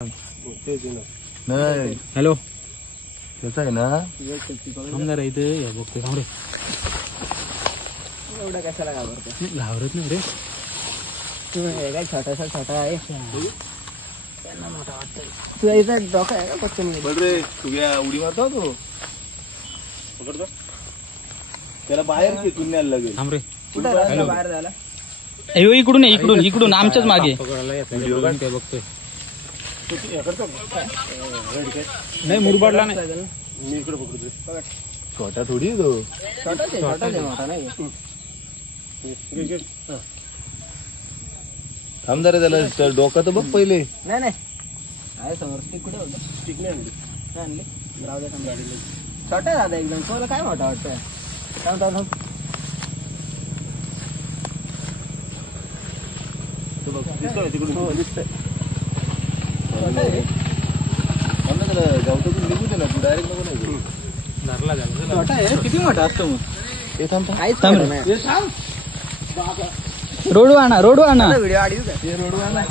नाही हॅलो त्याचा आहे ना आमदार इथे या बघतोय थांब रे. एवढा कशाला घाबरतो? घाबरत नाही रे. तू हे काय छोटासा छोटा आहे त्यांना मोठा वाटतोय. तुझा इथं डोका आहे का पटकन बड रे तू घ्या उडी मारतो तू पकडतो त्याला बाहेर फेकून न्यायला लागेल. थांब रे. कुठं रस्ता बाहेर झाला? अयो इकडून आहे, इकडून इकडून आमच्याच मागे. काय बघतोय नाही मुरबाडला नाही. मी इकडे पकडतोय. छोटा थोडी तो छोटाच आहे मोठा नाही. थांब जरा त्याला डोका तर बघ पहिले. नाही नाही आहे समोर. ती कुठे होतं? ठीक नाही आणली. नाही आणली. राहू दे समजा. छोटा दादा एकदम. तुला काय मोठा वाटतंय? थांब थांब थांब. तो बघ दिसतोय तिकडून. हो दिसतंय. थांब ना त्याला गावठातून निघू दे ना तू डायरेक्ट नको नाही. धरला झाला. छोटा आहे. किती मोठा असतो मग? हे थांब थांब. काहीच थांब मोठा रे. नाही. रोडू आणा रोडू आणा. व्हिडिओ आडीव का? हे रोडवर आणा.